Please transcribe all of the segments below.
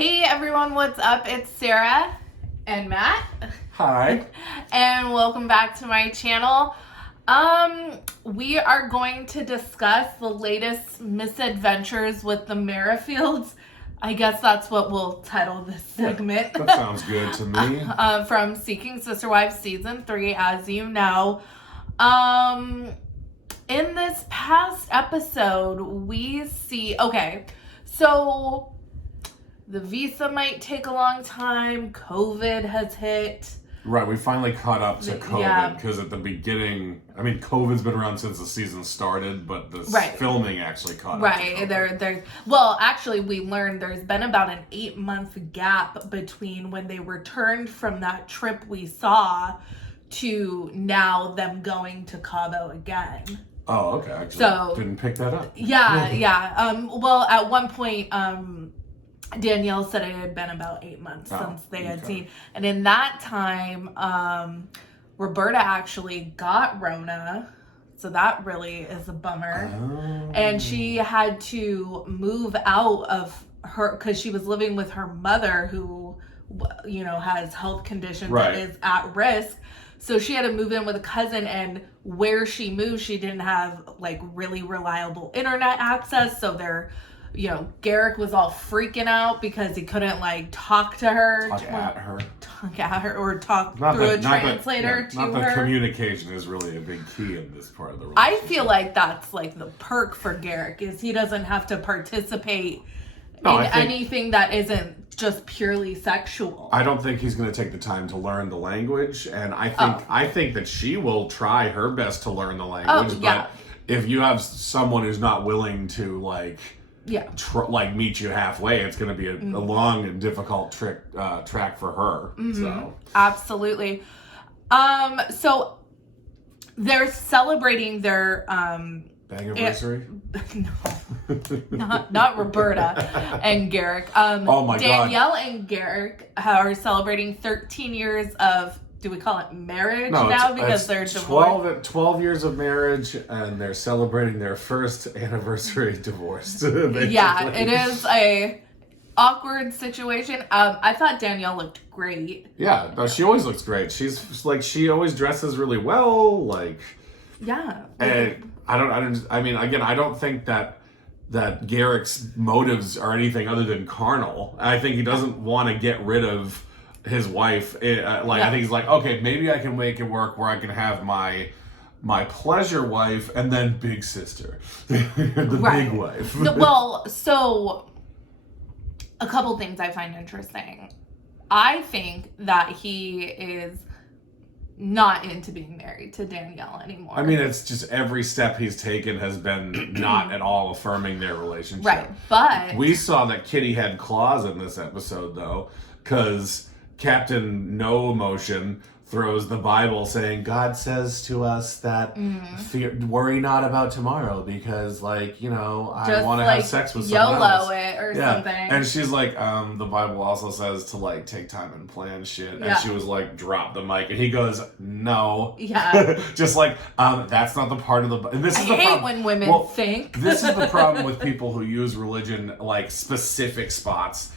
Hey everyone, what's up? It's Sarah and Matt. Hi. And welcome back to my channel. We are going to discuss the latest misadventures with the Merrifields. I guess that's what we'll title this segment. That sounds good to me. From Seeking Sister Wives Season 3, as you know. In this past episode, we see... Okay, so... the visa might take a long time. COVID has hit. Right, we finally caught up to COVID because at the beginning, I mean, COVID's been around since the season started, but the filming actually caught up. Right, well, actually, we learned there's been about an 8-month gap between when they returned from that trip we saw to now them going to Cabo again. Oh, okay. Actually, didn't pick that up. Yeah. Well, at one point, Danielle said it had been about 8 months since they had seen. And in that time, Roberta actually got Rona. So that really is a bummer. Oh. And she had to move out of her, because she was living with her mother who, you know, has health conditions and is at risk. So she had to move in with a cousin, and where she moved, she didn't have like really reliable internet access. So they're... you know, Garrick was all freaking out because he couldn't like talk at her or talk through a translator to her. Not that communication is really a big key in this part of the relationship. I feel like that's like the perk for Garrick, is he doesn't have to participate in anything that isn't just purely sexual. I don't think he's going to take the time to learn the language, and I think that she will try her best to learn the language. But if you have someone who's not willing to meet you halfway, it's going to be a long and difficult track for her. So absolutely. So they're celebrating their anniversary. No, not Roberta and Garrick. Oh my God. Danielle and Garrick are celebrating 13 years of, do we call it marriage now? Because they're divorced. 12 years of marriage, and they're celebrating their first anniversary divorced. Yeah, it is a awkward situation. I thought Danielle looked great. Yeah, no, she always looks great. She's like, she always dresses really well. Like, yeah. And I don't think that Garrick's motives are anything other than carnal. I think he doesn't want to get rid of his wife. I think he's like, okay, maybe I can make it work where I can have my pleasure wife and then big sister, big wife. Well, so a couple things I find interesting. I think that he is not into being married to Danielle anymore. I mean, it's just every step he's taken has been not at all affirming their relationship. Right, but we saw that Kitty had claws in this episode, though, because Captain No Emotion throws the Bible saying, God says to us that worry not about tomorrow because, like, you know, I want to have sex with someone else. YOLO it or something. And she's like, the Bible also says to, like, take time and plan shit. And she was like, drop the mic. And he goes, no. Yeah. Just like, that's not the part of the... And this is the hate problem. When women think. This is the problem with people who use religion, like, specific spots.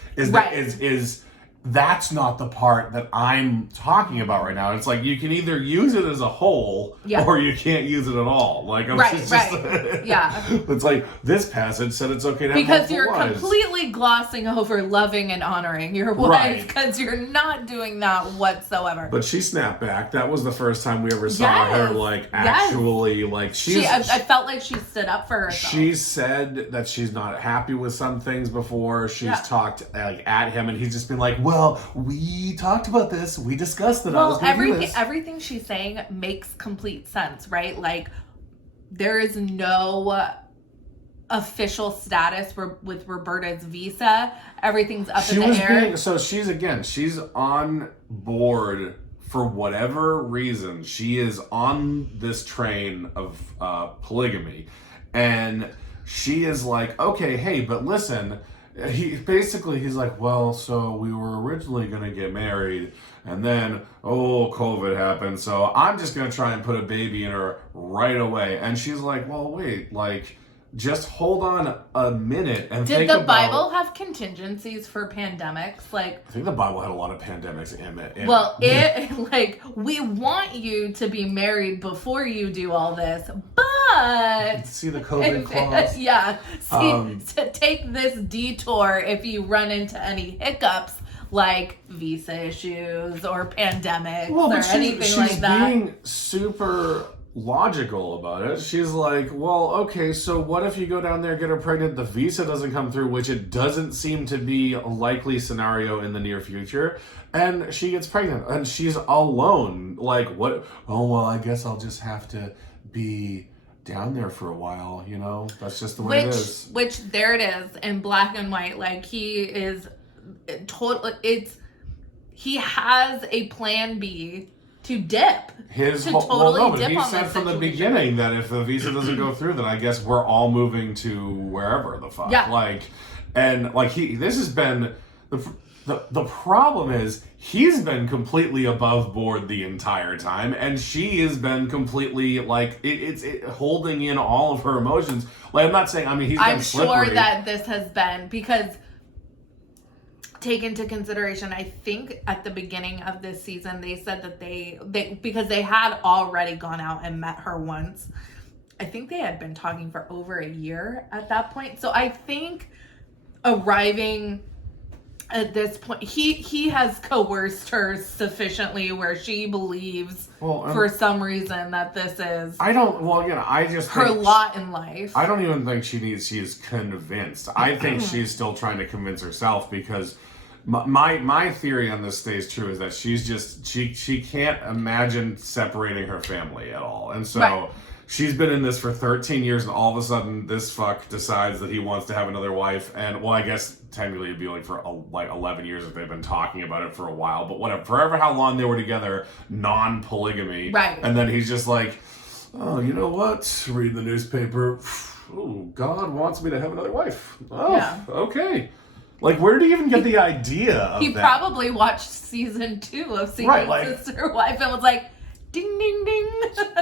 That's not the part that I'm talking about right now. It's like, you can either use it as a whole or you can't use it at all. Like, it's like, this passage said it's okay to have because you're wives. Completely glossing over loving and honoring your wife because you're not doing that whatsoever. But she snapped back. That was the first time we ever saw her, like, actually, like, I felt like she stood up for herself. She said that she's not happy with some things before. She's talked, like, at him, and he's just been like, well, we talked about this. We discussed it. Well, everything she's saying makes complete sense, right? Like, there is no official status with Roberta's visa. Everything's up in the air. She's on board for whatever reason. She is on this train of polygamy, and she is like, okay, hey, but listen. He's like, well, so we were originally going to get married, and then, COVID happened, so I'm just going to try and put a baby in her right away. And she's like, well, wait, like, just hold on a minute and Did think the about... Bible have contingencies for pandemics? Like, I think the Bible had a lot of pandemics in it. Well, it we want you to be married before you do all this, but see the COVID clause? Yeah. To take this detour if you run into any hiccups like visa issues or pandemics or anything like that. She's being super logical about it. She's like, well, okay, so what if you go down there, get her pregnant, the visa doesn't come through, which it doesn't seem to be a likely scenario in the near future, and she gets pregnant and she's alone. Like, what? Oh, well, I guess I'll just have to be down there for a while, you know? That's just the way it is. Which there it is in black and white. Like, he is he has a plan B to dip. He said from the beginning that if the visa doesn't go through, then I guess we're all moving to wherever the fuck. Yeah. This has been the problem is he's been completely above board the entire time, and she has been completely holding in all of her emotions. Like, I'm not saying, I mean, he's been slippery. I'm sure that this has been because, take into consideration, I think at the beginning of this season they said that they because they had already gone out and met her once. I think they had been talking for over a year at that point. So I think arriving at this point, he has coerced her sufficiently where she believes for some reason that this is I just her lot in life. I don't even think she's convinced. I think she's still trying to convince herself, because my theory on this stays true is that she's just she can't imagine separating her family at all, and so she's been in this for 13 years, and all of a sudden this fuck decides that he wants to have another wife. And well, I guess technically it'd be for 11 years if they've been talking about it for a while, but whatever, forever how long they were together, non-polygamy, right? And then he's just like, oh, you know what, read the newspaper, oh, God wants me to have another wife. Oh, yeah. Okay. Like, where did he even get the idea of that? He probably watched season 2 of Secret Sister Wife and was like, ding, ding, ding.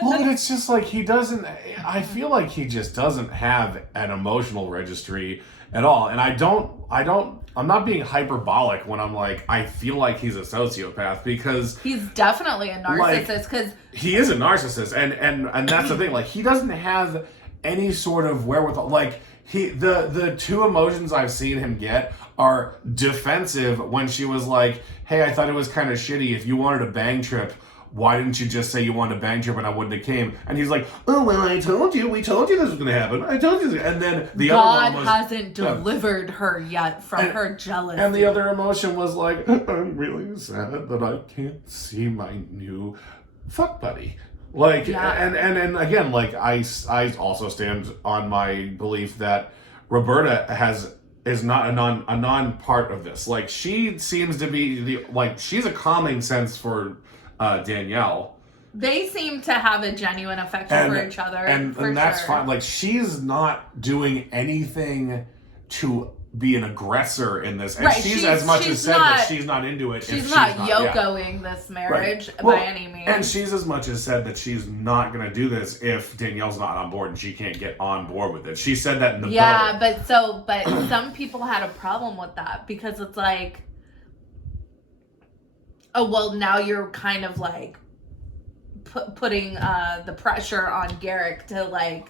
Well, but it's just like he doesn't, I feel like he just doesn't have an emotional registry at all. And I'm not being hyperbolic when I'm like, I feel like he's a sociopath, because he's definitely a narcissist, because he is a narcissist. And that's the thing. Like, he doesn't have any sort of wherewithal. Like, the two emotions I've seen him get are defensive when she was like, hey, I thought it was kind of shitty. If you wanted a bang trip, why didn't you just say you wanted a bang trip and I wouldn't have came? And he's like, oh, well, we told you this was going to happen. I told you. And then the God other one was, hasn't delivered her yet from her jealousy. And the other emotion was like, I'm really sad that I can't see my new fuck buddy. Like, and again, like, I also stand on my belief that Roberta is not a non part of this. Like, she seems to be she's a calming sense for Danielle. They seem to have a genuine affection for each other, and that's fine. Like, she's not doing anything to be an aggressor in this, and she's as much as said that she's not into it. She's not Yokoing this marriage by any means. And she's as much as said that she's not going to do this if Danielle's not on board and she can't get on board with it. She said that in the boat. but some people had a problem with that, because it's like, oh, well, now you're kind of like putting the pressure on Garrick to, like,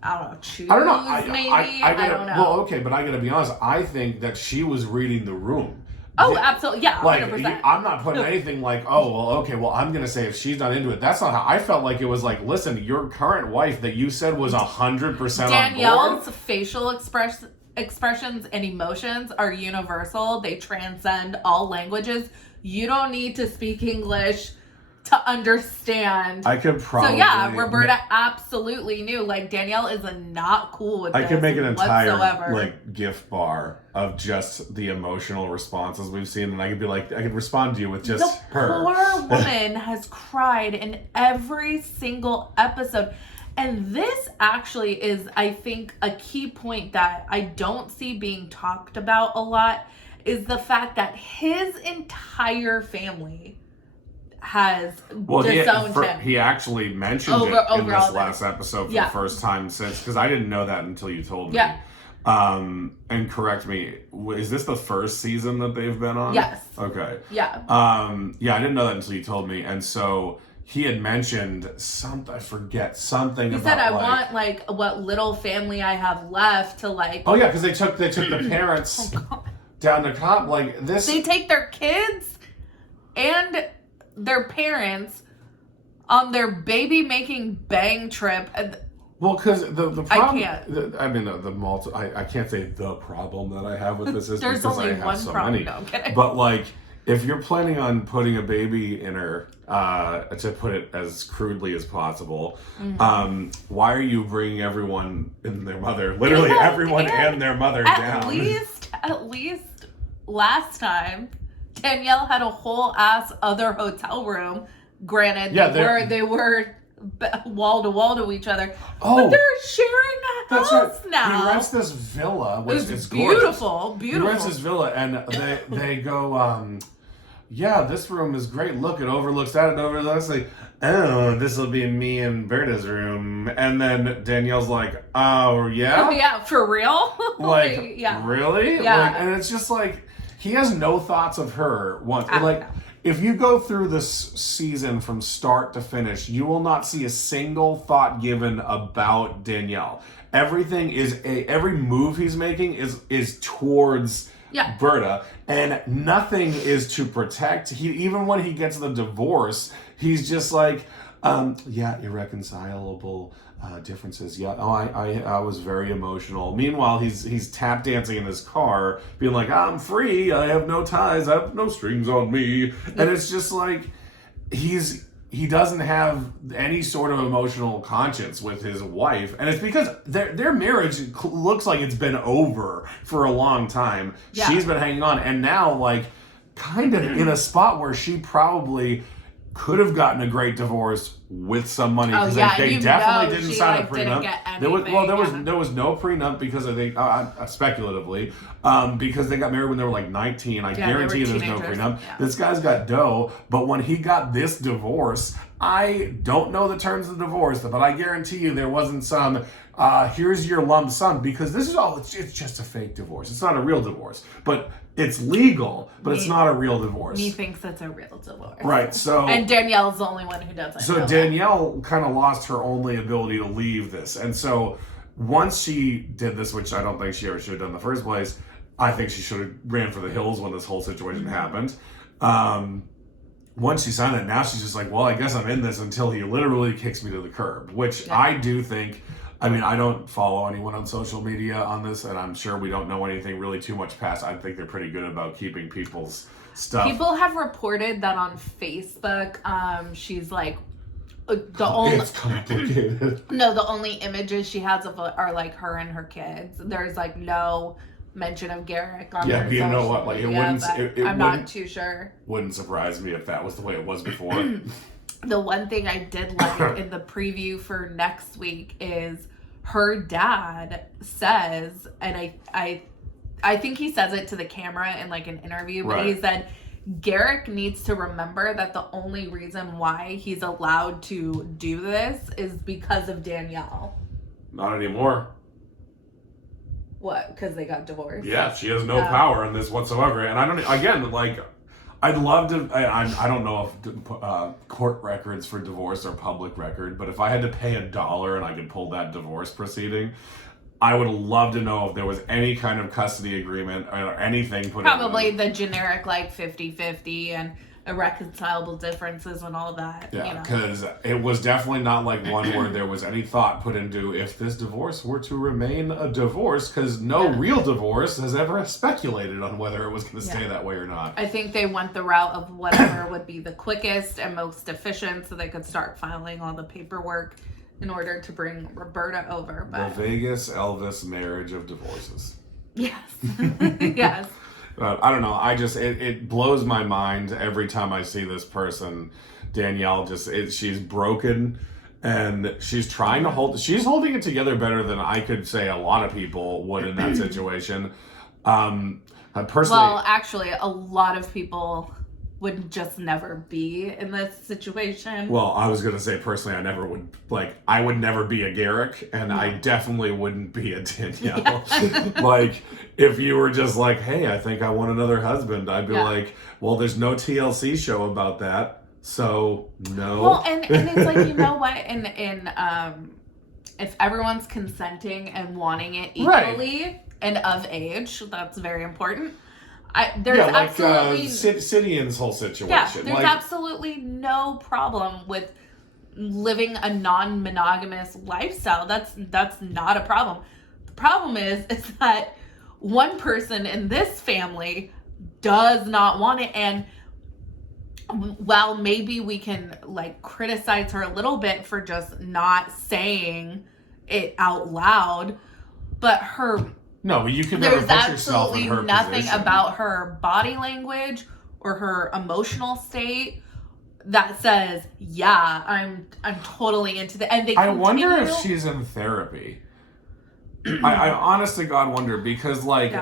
I don't know, choose. I don't know. Maybe I don't know. Well, okay, but I gotta be honest. I think that she was reading the room. Oh, absolutely, yeah, 100%. I'm not putting anything like, oh, well, okay, well, I'm gonna say if she's not into it. That's not how I felt. Like, it was like, listen, your current wife that you said was 100% on Danielle's board. facial expressions and emotions are universal. They transcend all languages. You don't need to speak English to understand. I could probably. So yeah, Roberta absolutely knew. Like, Danielle is not cool with this. I could make an entire whatsoever. GIF bar of just the emotional responses we've seen, and I could be like, I could respond to you with just her. The poor woman has cried in every single episode. And this actually is, I think, a key point that I don't see being talked about a lot, is the fact that his entire family has disowned him. He actually mentioned it in this last episode for the first time since, because I didn't know that until you told me. Yeah. And correct me, is this the first season that they've been on? Yes. Okay. Yeah. Yeah, I didn't know that until you told me, and so he had mentioned something. I forget something. He said, "I want like what little family I have left to like." Oh yeah, because they took the parents down to cop like this. They take their kids and their parents on their baby making bang trip. Well, because the problem, I can't say the problem that I have with this is there's because only I have one so problem. many. No, I'm kidding. But like, if you're planning on putting a baby in her, to put it as crudely as possible, why are you bringing everyone and their mother, literally everyone and their mother down? At least last time, Danielle had a whole ass other hotel room. Granted, they were wall to wall to each other. But they're sharing a house now. He rents this villa, which is beautiful. Gorgeous. He rents this villa, and they go, yeah, this room is great. Look, it overlooks that. It overlooks like, oh, this will be me and Berta's room. And then Danielle's like, oh yeah, yeah, for real. Like, yeah, really? Yeah, like, and it's just like he has no thoughts of her once. Like, if you go through this season from start to finish, you will not see a single thought given about Danielle. Everything is every move he's making is towards Berta, and nothing is to protect. Even when he gets the divorce, he's just like, irreconcilable differences. Yeah, I was very emotional. Meanwhile, he's tap dancing in his car, being like, I'm free. I have no ties. I have no strings on me. And it's just like he doesn't have any sort of emotional conscience with his wife, and it's because their marriage looks like it's been over for a long time. Yeah. She's been hanging on, and now like kind of in a spot where she probably could have gotten a great divorce with some money, because they definitely didn't sign a prenup. There was no prenup because I think speculatively because they got married when they were like 19. I guarantee you there's no prenup. Yeah. This guy's got dough, but when he got this divorce, I don't know the terms of the divorce, but I guarantee you there wasn't some here's your lump sum, because this is it's just a fake divorce. It's not a real divorce, but it's legal, but it's not a real divorce. He thinks it's a real divorce. Right, so... And Danielle's the only one who doesn't. So Danielle kind of lost her only ability to leave this. And so once she did this, which I don't think she ever should have done in the first place, I think she should have ran for the hills when this whole situation happened. Once she signed it, now she's just like, well, I guess I'm in this until he literally kicks me to the curb, which I do think... I mean, I don't follow anyone on social media on this, and I'm sure we don't know anything really too much past. I think they're pretty good about keeping people's stuff. People have reported that on Facebook, she's like, the only... It's complicated. No, the only images she has of are like her and her kids. There's like no mention of Garrick on her you know what? Like, I'm not too sure. Wouldn't surprise me if that was the way it was before. The one thing I did like in the preview for next week is her dad says, and I think he says it to the camera in like an interview, but he said Garrick needs to remember that the only reason why he's allowed to do this is because of Danielle. Not anymore. What? Because they got divorced? Yeah, she has no power in this whatsoever. And I don't, again, like... I'd love to, I don't know if court records for divorce are public record, but if I had to pay $1 and I could pull that divorce proceeding, I would love to know if there was any kind of custody agreement or anything put in. Probably the generic like 50-50 and irreconcilable differences and all that. Yeah, because it was definitely not like one where there was any thought put into if this divorce were to remain a divorce, because no real divorce has ever speculated on whether it was going to stay that way or not. I think they went the route of whatever would be the quickest and most efficient so they could start filing all the paperwork in order to bring Roberta over. But... The Vegas Elvis marriage of divorces. Yes. Yes. I don't know. It blows my mind every time I see this person. Danielle she's broken, and she's trying to she's holding it together better than I could say a lot of people would in that situation. Personally, well, actually, a lot of people would just never be in this situation. Well, I was gonna say personally, I would never be a Garrick, and I definitely wouldn't be a Danielle. Like, if you were just like, hey, I think I want another husband, I'd be like, well, there's no TLC show about that, so no. Well, and it's like, you know what, if everyone's consenting and wanting it equally and of age, that's very important. There's absolutely Sidian's whole situation. Yeah, there's absolutely no problem with living a non-monogamous lifestyle. That's not a problem. The problem is that one person in this family does not want it, and while maybe we can like criticize her a little bit for just not saying it out loud, but no, but you can never put yourself in her there's absolutely nothing position. about her body language or her emotional state that says, yeah, I'm totally into the, and they I wonder if she's in therapy. I honestly, God, wonder, because like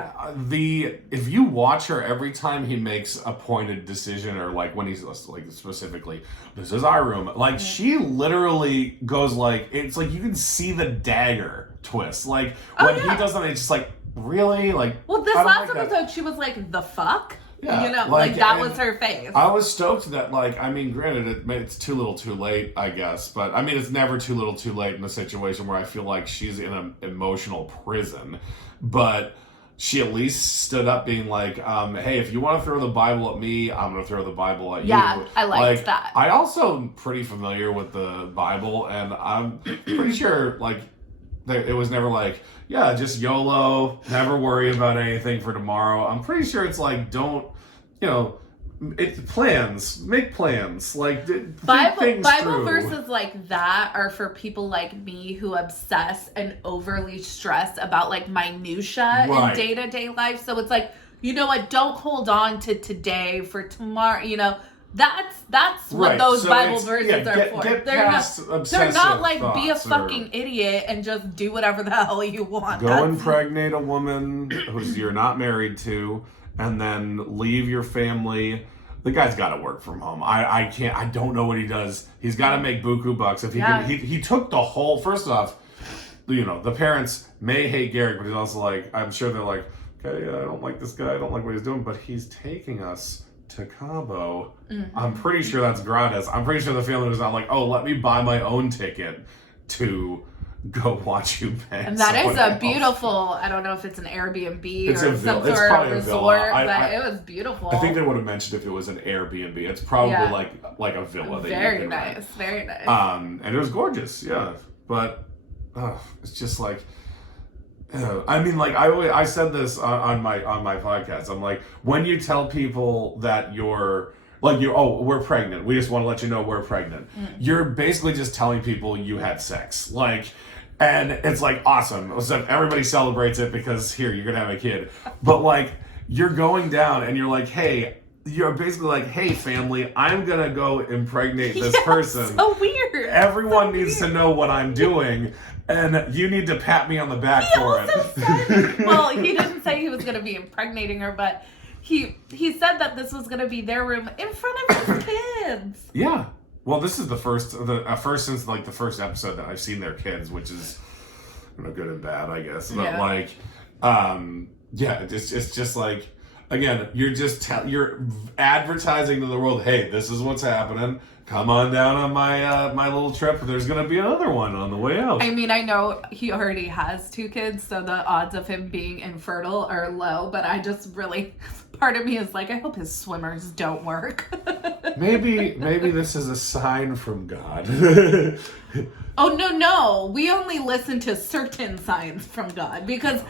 if you watch her every time he makes a pointed decision, or like when he's like specifically, this is our room, like she literally goes like, it's like you can see the dagger twist, like when he does something, it's just like, really, like. Well, this last episode, she was like, the fuck. Yeah, you know, like that was her face. I was stoked that, like, I mean, granted, it's too little too late, I guess. But, I mean, it's never too little too late in a situation where I feel like she's in an emotional prison. But she at least stood up being like, hey, if you want to throw the Bible at me, I'm going to throw the Bible at you. Yeah, I liked that. I also am pretty familiar with the Bible, and I'm pretty sure, like, it was never like, yeah, just YOLO, never worry about anything for tomorrow. I'm pretty sure it's like, don't, it's plans, make plans, like Bible verses like that are for people like me who obsess and overly stress about like minutia in day-to-day life. So it's like, you know what, don't hold on to today for tomorrow, That's what those Bible verses are for. They're not like be a fucking idiot and just do whatever the hell you want. Go impregnate a woman who's you're not married to, and then leave your family. The guy's got to work from home. I can't. I don't know what he does. He's got to make buku bucks. If he can, he took the whole. First off, the parents may hate Garrick, but he's also like, I'm sure they're like, okay, I don't like this guy. I don't like what he's doing, but he's taking us to Cabo. Mm-hmm. I'm pretty sure that's gratis. I'm pretty sure the family was not like, oh, let me buy my own ticket to go watch you bang. And that is a beautiful, I don't know if it's an Airbnb or some sort of resort, but it was beautiful. I think they would have mentioned if it was an Airbnb. It's probably like a villa. Very nice, very nice. And it was gorgeous, yeah. But it's just like, I mean, like I said this on my podcast. I'm like, when you tell people that we're pregnant. We just want to let you know we're pregnant. You're basically just telling people you had sex, like, and it's like awesome. So everybody celebrates it because you're gonna have a kid. But like, you're going down and you're like, hey. You're basically like, hey, family, I'm going to go impregnate this person. So weird. Everyone needs to know what I'm doing, and you need to pat me on the back for it. Well, he didn't say he was going to be impregnating her, but he said that this was going to be their room in front of his kids. Yeah. Well, this is the first since like the first episode that I've seen their kids, which is good and bad, I guess. But like, it's just like, again, you're advertising to the world, hey, this is what's happening. Come on down on my little trip. There's going to be another one on the way out. I mean, I know he already has 2 kids, so the odds of him being infertile are low, but I just really, part of me is like, I hope his swimmers don't work. Maybe this is a sign from God. Oh, no. We only listen to certain signs from God, because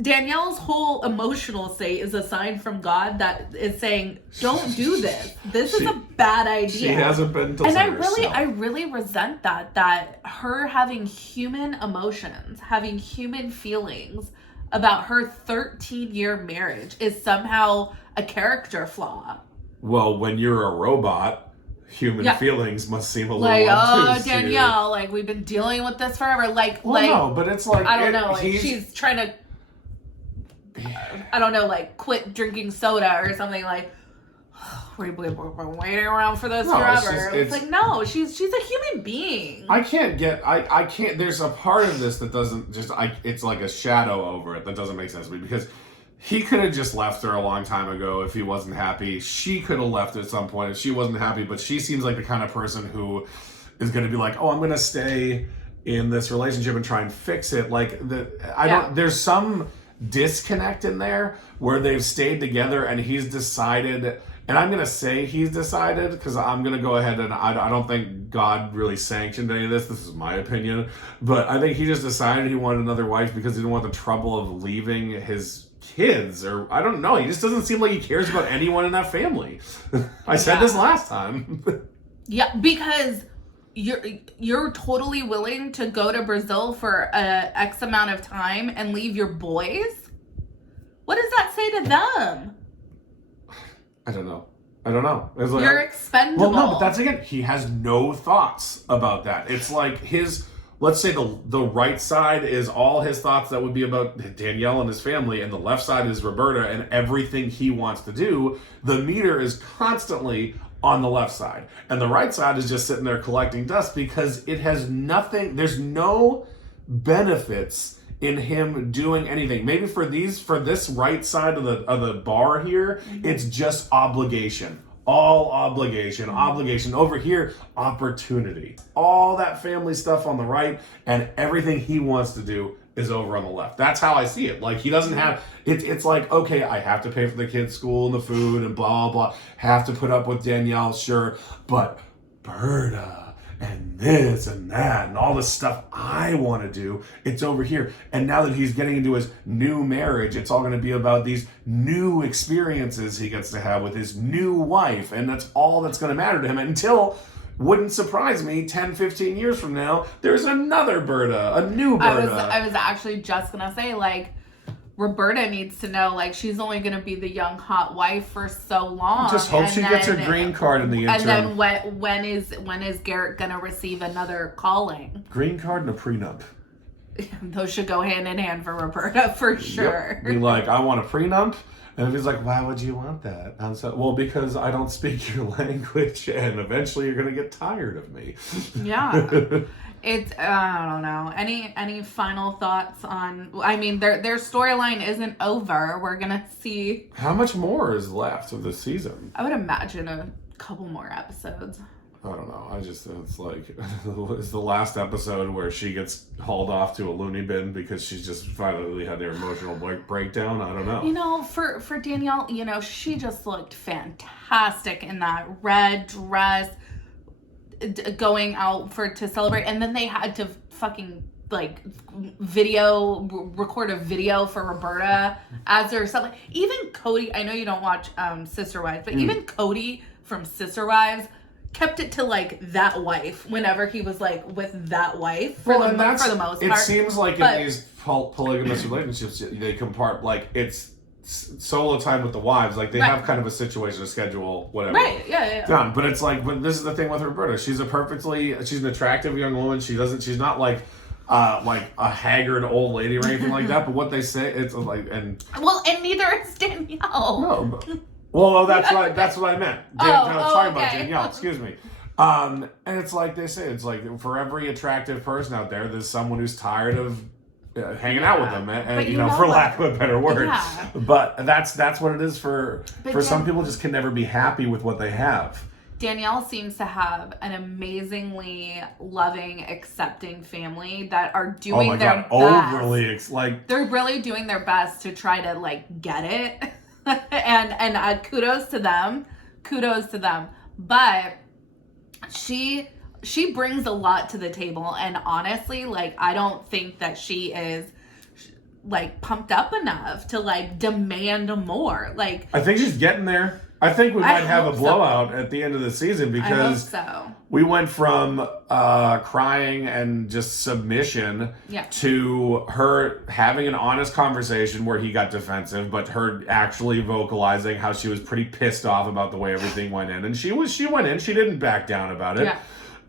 Danielle's whole emotional state is a sign from God that is saying, don't do this. This is a bad idea. She hasn't been to. And I really resent that her having human emotions, having human feelings about her 13-year marriage is somehow a character flaw. Well, when you're a robot, human feelings must seem a little like, obtuse. Danielle, like, we've been dealing with this forever. No, but it's like, I don't know, like, she's trying to, I don't know, like, quit drinking soda or something, like, oh we've been waiting around for this No, forever. It's like, no, she's a human being. I can't, there's a part of this that doesn't it's like a shadow over it that doesn't make sense to me, because he could have just left her a long time ago if he wasn't happy. She could have left at some point if she wasn't happy, but she seems like the kind of person who is going to be like, oh, I'm going to stay in this relationship and try and fix it. Like, there's some disconnect in there where they've stayed together and he's decided, and I'm going to say he's decided because I'm going to go ahead and I don't think God really sanctioned any of this. This is my opinion. But I think he just decided he wanted another wife because he didn't want the trouble of leaving his kids, or I don't know. He just doesn't seem like he cares about anyone in that family. I said this last time. Yeah, because you're totally willing to go to Brazil for X amount of time and leave your boys? What does that say to them? I don't know. It's like, you're expendable. Well, no, but that's again, he has no thoughts about that. It's like let's say the right side is all his thoughts that would be about Danielle and his family, and the left side is Roberta and everything he wants to do. The meter is constantly on the left side, and the right side is just sitting there collecting dust because it has nothing. There's no benefits in him doing anything. Maybe for this right side of the bar here, it's just obligation. All obligation. Over here, opportunity. All that family stuff on the right, and everything he wants to do is over on the left. That's how I see it. Like, he doesn't have it's like, okay, I have to pay for the kids' school and the food and blah blah blah. Have to put up with Danielle, sure, but Berta and this and that and all this stuff I want to do, it's over here. And now that he's getting into his new marriage, it's all going to be about these new experiences he gets to have with his new wife, and that's all that's going to matter to him until, wouldn't surprise me, 10, 15 years from now, there's another Berta, a new Berta. I was actually just going to say, like, Roberta needs to know, like, she's only going to be the young hot wife for so long. Just hope she gets her green card in the interim. And then when is Garrick going to receive another calling? Green card and a prenup. Those should go hand in hand for Roberta for sure. Yep. Be like, I want a prenup. And if he's like, why would you want that? And so, well, because I don't speak your language, and eventually you're going to get tired of me. Yeah. It's, I don't know. Any final thoughts on, I mean, their storyline isn't over. We're going to see. How much more is left of the season? I would imagine a couple more episodes. I don't know. It's like, it's the last episode where she gets hauled off to a loony bin because she's just finally had their emotional breakdown. I don't know. You know, for Danielle, you know, she just looked fantastic in that red dress, going out to celebrate, and then they had to fucking like record a video for Roberta as their something. Even Cody, I know you don't watch Sister Wives, but even Cody from Sister Wives kept it to like that wife whenever he was like with that wife for the most part. It seems like in these polygamous relationships, they like it's solo time with the wives, like they have kind of a situation, a schedule, whatever. Right, yeah. Done. But it's like, but this is the thing with Roberta. She's an attractive young woman. She's not like a haggard old lady or anything like that. But what they say, it's like, and neither is Danielle. No, but, well, that's what I meant. I was talking about Danielle. Excuse me. And it's like they say, it's like for every attractive person out there, there's someone who's tired of hanging out with them, and you know, for lack of a better word. Yeah. But that's what it is for some people. Just can never be happy with what they have. Danielle seems to have an amazingly loving, accepting family that are doing their best. They're really doing their best to try to like get it, and kudos to them. But she brings a lot to the table, and honestly, like, I don't think that she is like pumped up enough to like demand more. Like, I think she's getting there. I think we might have a blowout at the end of the season because we went from crying and just submission to her having an honest conversation where he got defensive, but her actually vocalizing how she was pretty pissed off about the way everything went in. And she went in, she didn't back down about it. Yeah.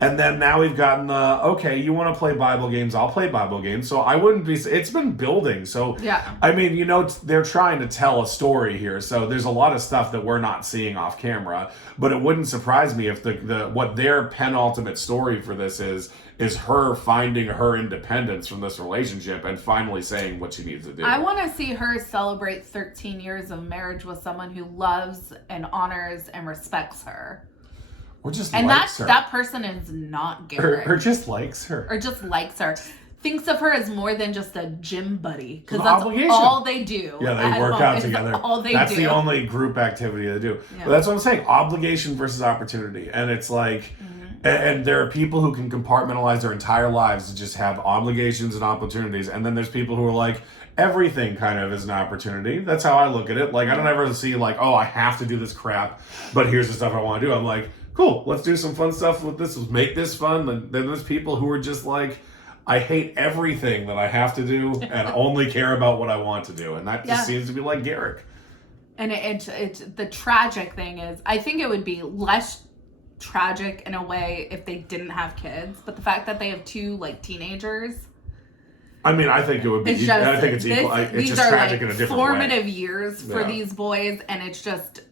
And then now we've gotten okay, you want to play Bible games, I'll play Bible games. So I wouldn't be, it's been building. So, yeah. I mean, you know, they're trying to tell a story here. So there's a lot of stuff that we're not seeing off camera. But it wouldn't surprise me if the what their penultimate story for this is her finding her independence from this relationship and finally saying what she needs to do. I want to see her celebrate 13 years of marriage with someone who loves and honors and respects her. Or just and likes her. That person is not Garrick. Or just likes her. Or just likes her. Thinks of her as more than just a gym buddy. Because that's obligation. All they do. Yeah, they work out together. All they that's do. the only group activity they do. Yeah. But that's what I'm saying. Obligation versus opportunity. And it's like, and there are people who can compartmentalize their entire lives to just have obligations and opportunities. And then there's people who are like, everything kind of is an opportunity. That's how I look at it. Like, I don't ever see like, oh, I have to do this crap, but here's the stuff I want to do. I'm like, cool, let's do some fun stuff with this. Let's make this fun. And then there's people who are just like, I hate everything that I have to do and only care about what I want to do. And that just seems to be like Garrick. And it's the tragic thing is, I think it would be less tragic in a way if they didn't have kids. But the fact that they have two like teenagers. I mean, I think it would be. I think it's equal. It's just tragic in a different way. Formative years for these boys, and it's just.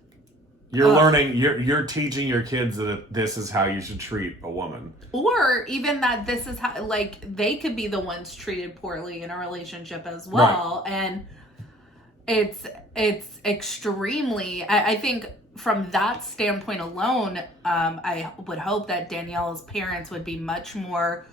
You're learning, you're teaching your kids that this is how you should treat a woman. Or even that this is how, like, they could be the ones treated poorly in a relationship as well. Right. And it's extremely, I think from that standpoint alone, I would hope that Danielle's parents would be much more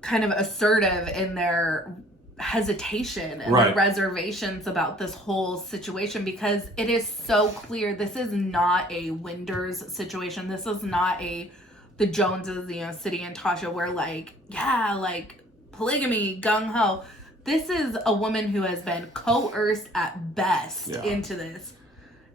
kind of assertive in their hesitation and the reservations about this whole situation, because it is so clear this is not a Winders situation. This is not the Joneses, City and Tasha, where like polygamy, gung-ho. This is a woman who has been coerced at best into this.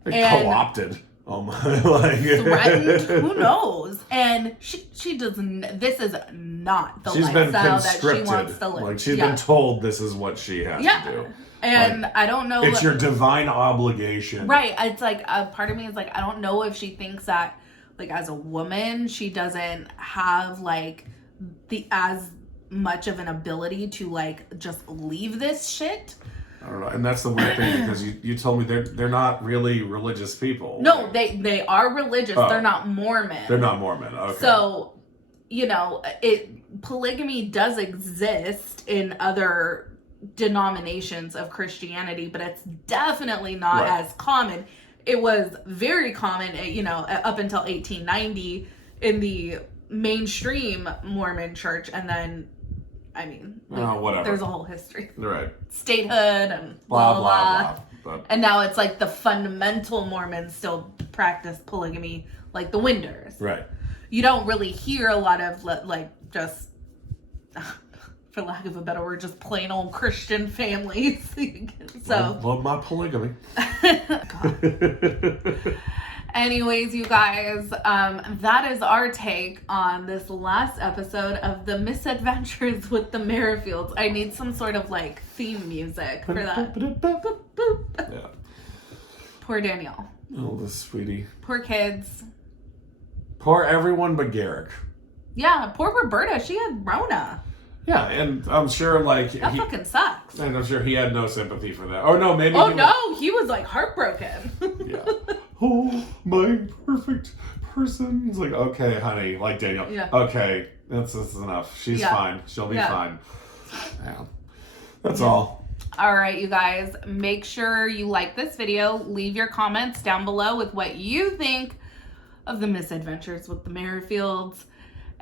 Co-opted. Oh my, like threatened, who knows? And she doesn't. This is not the lifestyle that she wants to live. Like she's been told this is what she has to do. And like, I don't know. It's your divine obligation, right? It's like a part of me is like, I don't know if she thinks that like as a woman she doesn't have like as much of an ability to like just leave this shit. I don't know, and that's the weird thing because you told me they're not really religious people. No, they are religious. Oh. They're not Mormon. They're not Mormon. Okay. So, polygamy does exist in other denominations of Christianity, but it's definitely not as common. It was very common, up until 1890 in the mainstream Mormon church, and then. I mean, whatever. There's a whole history. Right. Statehood and blah. And now it's like the fundamental Mormons still practice polygamy, like the Winders. Right. You don't really hear a lot of, like, just, for lack of a better word, just plain old Christian families. So. Love my polygamy. Anyways, you guys, that is our take on this last episode of the Misadventures with the Merrifields. I need some sort of like theme music for that. Yeah. Poor Danielle. Oh, this sweetie. Poor kids. Poor everyone but Garrick. Yeah, poor Roberta. She had Rona. Yeah, and I'm sure like that fucking sucks. And I'm sure he had no sympathy for that. Oh no, maybe. He was like heartbroken. Yeah. Oh, my perfect person. He's like, okay, honey, like Danielle. Yeah. Okay, this is enough. She's fine. She'll be fine. Yeah. That's all. All right, you guys. Make sure you like this video. Leave your comments down below with what you think of the Misadventures with the Merrifields.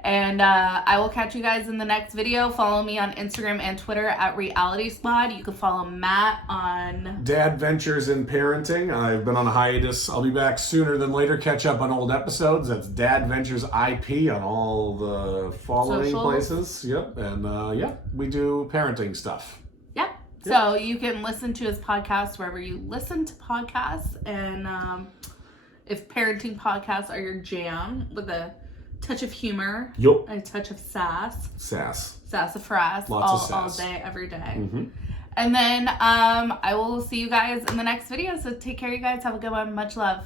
And I will catch you guys in the next video. Follow me on Instagram and Twitter at Reality Squad. You can follow Matt on Dadventures in Parenting. I've been on a hiatus. I'll be back sooner than later. Catch up on old episodes. That's Dadventures IP on all the following places. Yep. And we do parenting stuff. Yep. So you can listen to his podcast wherever you listen to podcasts. And if parenting podcasts are your jam, with a touch of humor, a touch of sassafras, all day, every day. Mm-hmm. And then I will see you guys in the next video. So take care, you guys. Have a good one. Much love.